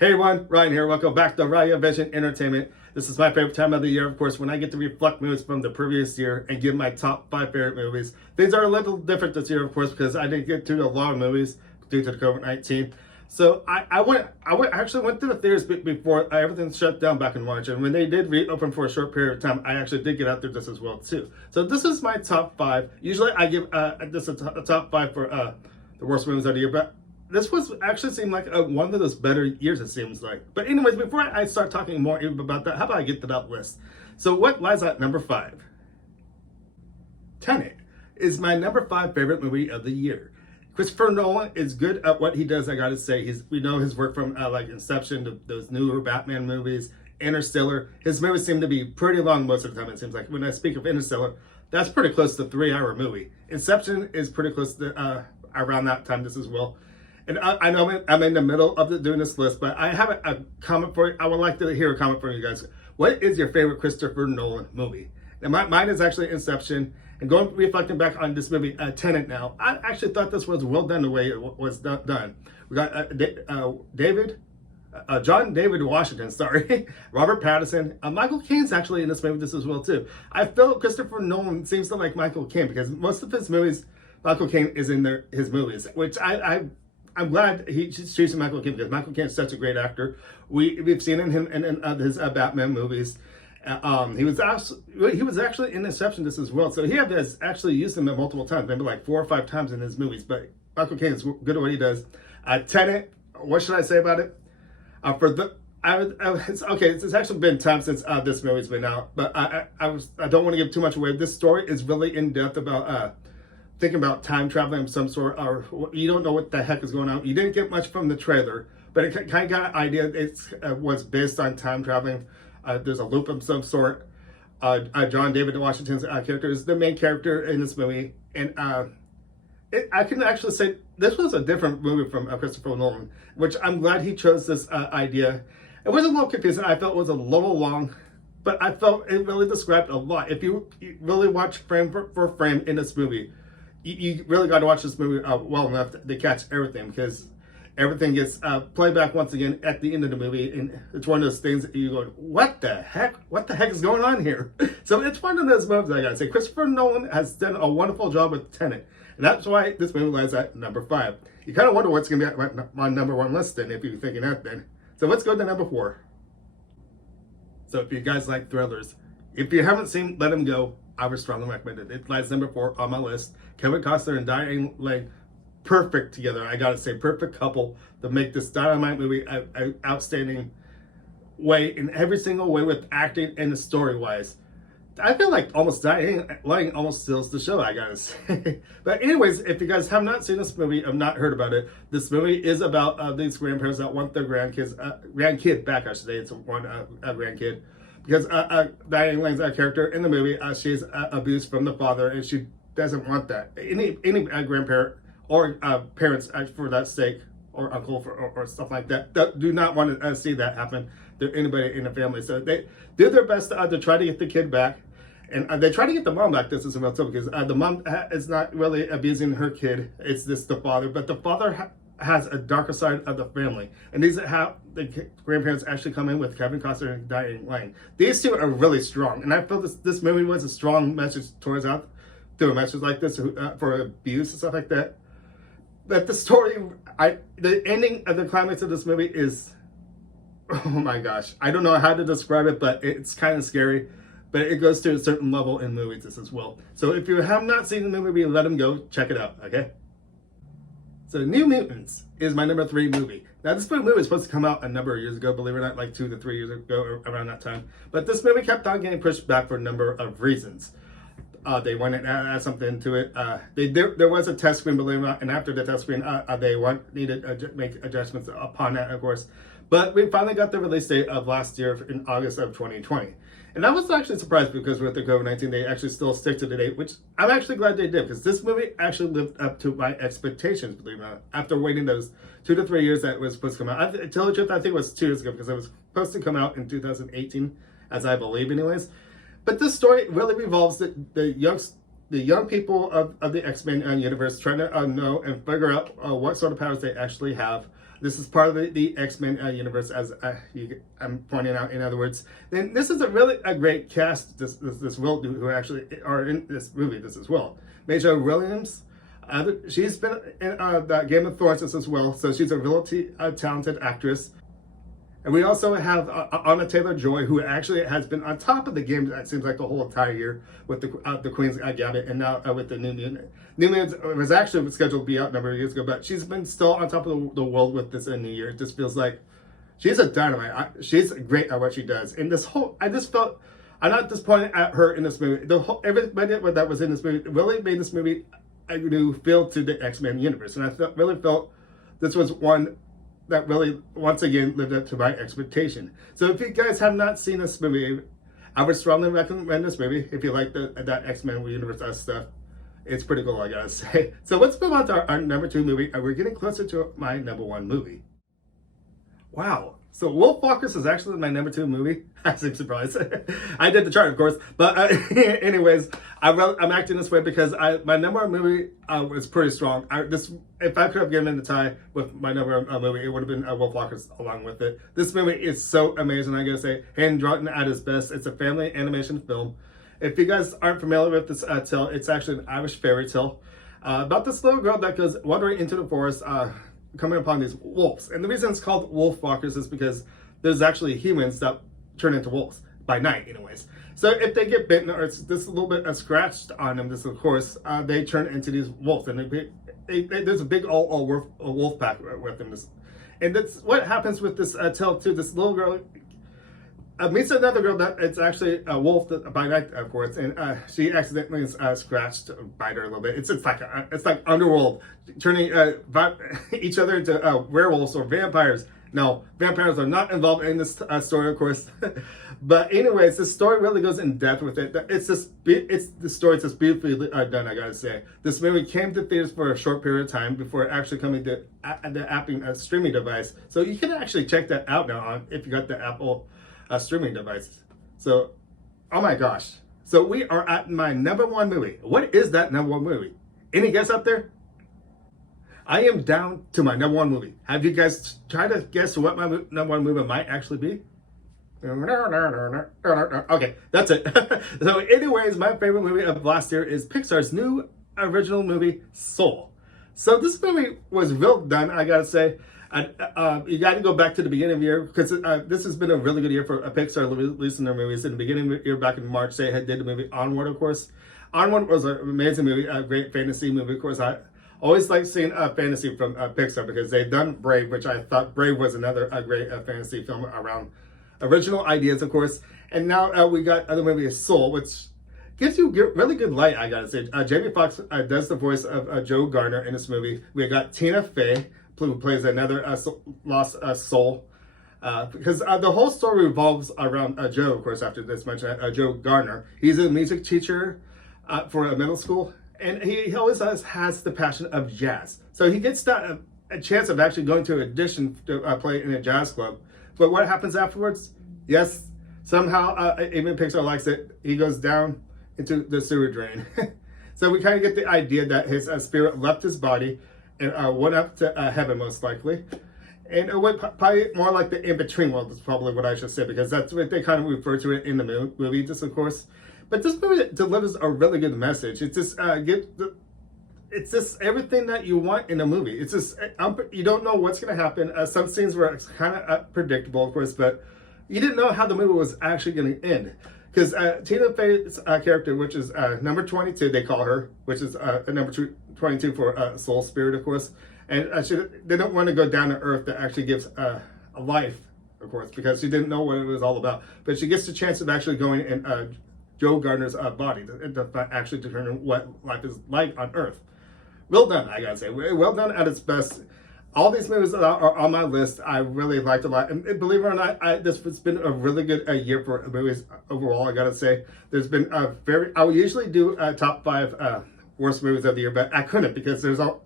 Hey everyone, Ryan here. Welcome back to Ryan Vision Entertainment. This is my favorite time of the year, of course, when I get to reflect movies from the previous year and give my top 5 favorite movies. Things are a little different this year, of course, because I didn't get to a lot of movies due to the COVID-19. So I actually went to the theaters before everything shut down back in March, and when they did reopen for a short period of time, I actually did get out there just as well too. So this is my top 5. Usually I give this a top 5 for the worst movies of the year, but this was actually seemed like one of those better years, it seems like. But anyways, before I start talking more about that, how about I get to that list? So what lies at number 5? Tenet is my number 5 favorite movie of the year. Christopher Nolan is good at what he does, I gotta say. We know his work from like Inception to those newer Batman movies, Interstellar. His movies seem to be pretty long most of the time, it seems like. When I speak of Interstellar, that's pretty close to a 3-hour movie. Inception is pretty close to around that time just as well. And I know I'm in the middle of doing this list, but I have a comment for you. I would like to hear a comment from you guys. What is your favorite Christopher Nolan movie? Now, mine is actually Inception. And reflecting back on this movie, Tenet now, I actually thought this was well done the way it was done. We got John David Washington, sorry, Robert Pattinson. Michael Caine's actually in this movie just as well too. I feel Christopher Nolan seems to like Michael Caine because most of his movies, Michael Caine is in his movies, which I'm glad he's choosing Michael Caine because Michael Caine is such a great actor. We've seen him in his Batman movies. He was actually in Inception just as well. So he has actually used him multiple times, maybe like 4 or 5 times in his movies. But Michael Caine is good at what he does. Tenet, what should I say about it? It's actually been time since this movie's been out, but I don't want to give too much away. This story is really in depth about thinking about time traveling of some sort, or you don't know what the heck is going on. You didn't get much from the trailer, but it kind of got an idea it was based on time traveling. There's a loop of some sort. John David Washington's character is the main character in this movie, and I can actually say this was a different movie from Christopher Nolan, which I'm glad he chose this idea. It was a little confusing. I felt it was a little long, but I felt it really described a lot. If you really watch frame for frame in this movie, you really got to watch this movie well enough to catch everything, because everything gets played back once again at the end of the movie, and it's one of those things that you go, what the heck is going on here? So it's one of those movies, I gotta say. Christopher Nolan has done a wonderful job with Tenet, and that's why this movie lies at number 5. You kind of wonder what's gonna be at my number 1 list then, if you're thinking that then. So let's go to number 4. So if you guys like thrillers, if you haven't seen Let Him Go, I would strongly recommend it. It lies number 4 on my list. Kevin Costner and Diane Lane, perfect together. I gotta say, perfect couple to make this dynamite movie an outstanding way in every single way, with acting and the story wise. I feel like almost Diane Lane almost steals the show, I gotta say. But anyways, if you guys have not seen this movie, have not heard about it, this movie is about these grandparents that want their grandkid back, I should say. It's a grandkid. Because Diane Lane's character in the movie, she's abused from the father, and she doesn't want that. Any grandparent or parents, for that sake, or uncle or stuff like that do not want to see that happen to anybody in the family. So they do their best to try to get the kid back, and they try to get the mom back this as well too, because the mom is not really abusing her kid. It's just the father, but the father has a darker side of the family, and these are how the grandparents actually come in with Kevin Costner and Diane Lane. These two are really strong, and I feel this movie was a strong message towards out through a message like this for abuse and stuff like that. But the story, the ending of the climax of this movie is, oh my gosh, I don't know how to describe it, but it's kind of scary. But it goes to a certain level in movies as well. So if you have not seen the movie Let Him Go, check it out, okay? So New Mutants is my number 3 movie. Now this movie was supposed to come out a number of years ago, believe it or not, like 2 to 3 years ago, around that time. But this movie kept on getting pushed back for a number of reasons. They wanted to add something to it. There was a test screen, believe it or not, and after the test screen, they needed to make adjustments upon that, of course. But we finally got the release date of last year in August of 2020. And I was actually surprised, because with the COVID-19, they actually still stick to the date, which I'm actually glad they did, because this movie actually lived up to my expectations, believe it or not, after waiting those 2 to 3 years that it was supposed to come out. To tell the truth, I think it was 2 years ago, because it was supposed to come out in 2018, as I believe anyways. But this story really revolves the young the young people of the X-Men universe trying to know and figure out what sort of powers they actually have. This is part of the X-Men universe, as I'm pointing out. In other words, then this is a great cast. This will do who actually are in this movie. This as well. Major Williams. She's been in the Game of Thrones as well, so she's a really talented actress. And we also have Anna Taylor-Joy, who actually has been on top of the game, it seems like, the whole entire year with the Queen's Gambit, and now with the New Mutants. New Mutants was actually scheduled to be out a number of years ago, but she's been still on top of the world with this in the year. It just feels like she's a dynamite. She's great at what she does. And this whole, I just felt, I'm not disappointed at her in this movie. Everybody that was in this movie really made this movie a new feel to the X-Men universe. And I really felt this was one that really, once again, lived up to my expectation. So if you guys have not seen this movie, I would strongly recommend this movie. If you like that X-Men universe stuff, it's pretty cool, I gotta say. So let's move on to our number 2 movie, and we're getting closer to my number 1 movie. Wow. So Wolfwalkers is actually my number 2 movie. I seem surprised. I did the chart, of course. But anyways, I'm acting this way because my number 1 movie was pretty strong. If I could have given it a tie with my number 1 movie, it would have been Wolfwalkers along with it. This movie is so amazing, I gotta say. Hayden Droughton at his best. It's a family animation film. If you guys aren't familiar with this tale, it's actually an Irish fairy tale about this little girl that goes wandering into the forest, coming upon these wolves. And the reason it's called Wolfwalkers is because there's actually humans that turn into wolves by night anyways. So if they get bitten or it's just a little bit scratched on them, this of course, they turn into these wolves. And there's a big wolf pack with them. And that's what happens with this tale too. This little girl meets another girl that it's actually a wolf by night, of course, and she accidentally is scratched, bite her a little bit. It's like Underworld, turning each other into werewolves or vampires. No, vampires are not involved in this story, of course. But anyways, this story really goes in depth with it. The story's just beautifully done, I gotta say. This movie came to theaters for a short period of time before actually coming to the Apple streaming device. So you can actually check that out now if you got the Apple streaming device. So, oh my gosh. So we are at my number 1 movie. What is that number 1 movie? Any guess up there? I am down to my number 1 movie. Have you guys tried to guess what my number 1 movie might actually be? Okay, that's it. So anyways, my favorite movie of last year is Pixar's new original movie, Soul. So this movie was real done, I gotta say. You got to go back to the beginning of the year because this has been a really good year for Pixar releasing their movies. In the beginning of the year, back in March, they did the movie Onward, of course. Onward was an amazing movie, a great fantasy movie. Of course, I always like seeing fantasy from Pixar because they've done Brave, which I thought Brave was another great fantasy film around original ideas, of course. And now we got the movie Soul, which gives you really good light, I gotta say. Jamie Foxx does the voice of Joe Gardner in this movie. We got Tina Fey, who plays another lost soul. Because the whole story revolves around Joe, of course, after this mention, Joe Gardner. He's a music teacher for a middle school, and he always has the passion of jazz. So he gets a chance of actually going to an audition to play in a jazz club. But what happens afterwards? Yes, somehow, even Pixar likes it, he goes down into the sewer drain. So we kind of get the idea that his spirit left his body and went up to heaven, most likely. And it went probably more like the in-between world is probably what I should say, because that's what they kind of refer to it in the movie, just of course. But this movie delivers a really good message. It's just it's just everything that you want in a movie. It's just you don't know what's going to happen. Some scenes were kind of predictable, of course, but you didn't know how the movie was actually going to end. Because Tina Fey's character, which is number 22, they call her, which is number 22 for Soul Spirit, of course. And they don't want to go down to Earth that actually gives a life, of course, because she didn't know what it was all about. But she gets the chance of actually going in Joe Gardner's body to actually determine what life is like on Earth. Well done, I gotta say. Well done at its best. All these movies are on my list. I really liked a lot. And believe it or not, this has been a really good year for movies overall, I gotta say. There's been I would usually do top 5 worst movies of the year, but I couldn't because of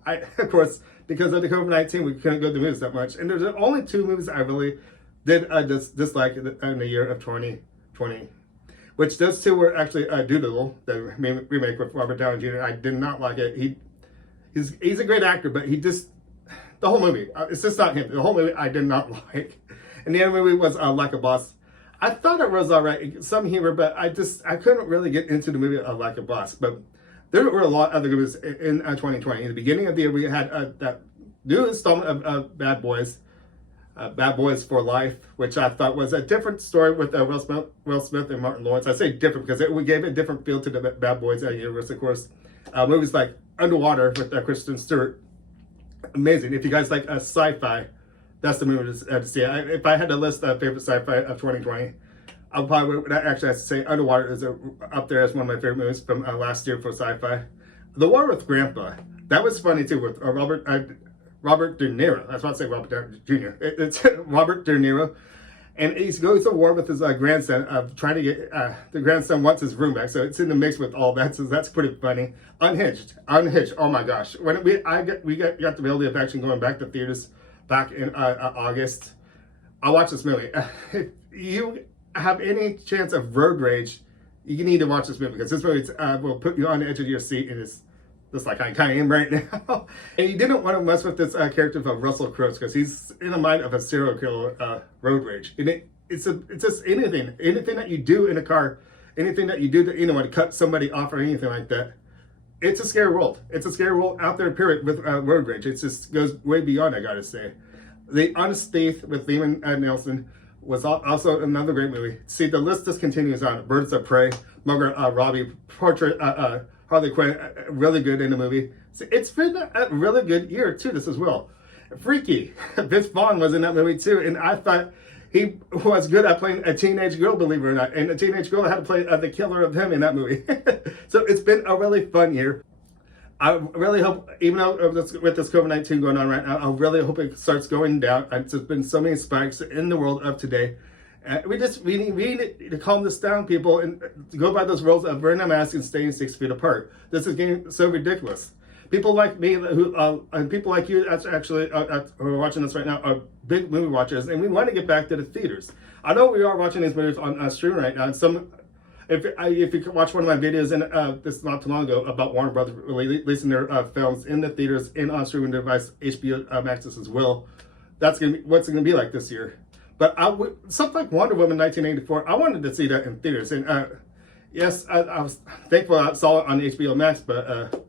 course, because of the COVID-19, we couldn't go to the movies that much. And there's only 2 movies I really did dislike in the year of 2020. which those two were actually Doolittle, the remake with Robert Downey Jr. I did not like it. He's a great actor, but the whole movie, it's just not him. The whole movie I did not like. And the other movie was Like a Boss. I thought it was all right, some humor, but I couldn't really get into the movie Like a Boss. But there were a lot of other movies in 2020. In the beginning of the year, we had that new installment of Bad Boys. Bad Boys for Life, which I thought was a different story with Will Smith and Martin Lawrence. I say different because we gave it a different feel to the Bad Boys universe, of course. Movies like Underwater with Kristen Stewart, amazing. If you guys like sci-fi, that's the movie to see. If I had to list favorite sci-fi of 2020, I probably would actually have to say Underwater is up there as one of my favorite movies from last year for sci-fi. The War with Grandpa, that was funny too with Robert De Niro. I was about to say Robert Downey Jr. It's Robert De Niro. And he goes to war with his grandson of trying to get, the grandson wants his room back. So it's in the mix with all that. So that's pretty funny. Unhinged. Oh my gosh. When we got the ability of action going back to theaters back in August, I watched this movie. If you have any chance of road rage, you need to watch this movie because this movie will put you on the edge of your seat and it's just like I kind of am right now. And he didn't want to mess with this character of Russell Crowe because he's in the mind of a serial killer, road rage. And it's just anything that you do in a car, anything that you do to anyone, to cut somebody off or anything like that. It's a scary world. It's a scary world out there, period, with road rage. It just goes way beyond, I gotta say. The Honest Thief with Liam Neeson was also another great movie. See, the list just continues on. Birds of Prey, Margot Robbie, Portrait, Harley Quinn, really good in the movie. So it's been a really good year too, this as well. Freaky, Vince Vaughn was in that movie too, and I thought he was good at playing a teenage girl, believe it or not. And a teenage girl had to play the killer of him in that movie. So it's been a really fun year. I really hope, even though with this COVID-19 going on right now, I really hope it starts going down. There's been so many spikes in the world of today. We need to calm this down, people, and go by those rules of wearing a mask and staying 6 feet apart. This is getting so ridiculous. People like me, and people like you, actually, who are watching this right now, are big movie watchers, and we want to get back to the theaters. I know we are watching these movies on streaming right now, and if you watch one of my videos, and this is not too long ago, about Warner Brothers releasing their films in the theaters and on streaming device, HBO Max as well. That's gonna be what's it gonna be like this year. But something like Wonder Woman 1984, I wanted to see that in theaters. And yes, I was thankful I saw it on HBO Max, but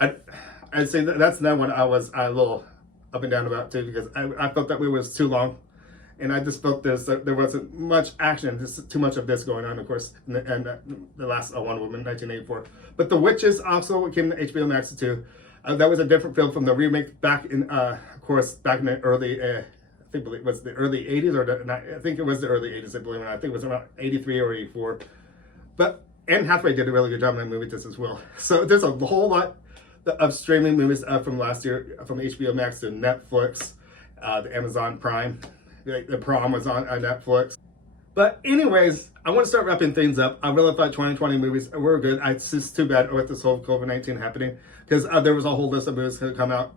I'd say that's not what I was a little up and down about too, because I felt that movie was too long. And I just felt there wasn't much action, just too much of this going on, of course, and the last Wonder Woman 1984. But The Witches also came to HBO Max too. That was a different film from the remake back in, of course, back in the early I think it was the early 80s, I think it was the early 80s, I believe. I think it was around 83 or 84. But Anne Hathaway did a really good job in that movie just as well. So there's a whole lot of streaming movies from last year, from HBO Max to Netflix, the Amazon Prime. The Prom was on Netflix. But anyways, I want to start wrapping things up. I really thought 2020 movies were good. It's just too bad with this whole COVID-19 happening, because there was a whole list of movies that come out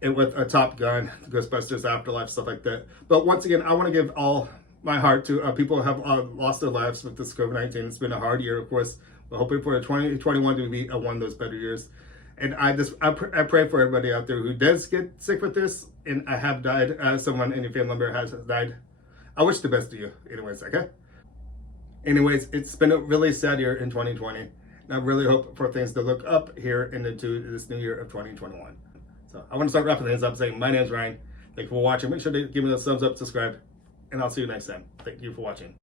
with Top Gun, Ghostbusters Afterlife, stuff like that. But once again, I want to give all my heart to people who have lost their lives with this COVID-19. It's been a hard year, of course. We're hoping for 2021 to be one of those better years. And I pray for everybody out there who does get sick with this and have died. Someone in your family member has died. I wish the best to you. Anyways, okay? Anyways, it's been a really sad year in 2020. And I really hope for things to look up here into this new year of 2021. So I want to start wrapping things up saying my name is Ryan. Thank you for watching. Make sure to give me those thumbs up, subscribe, and I'll see you next time. Thank you for watching.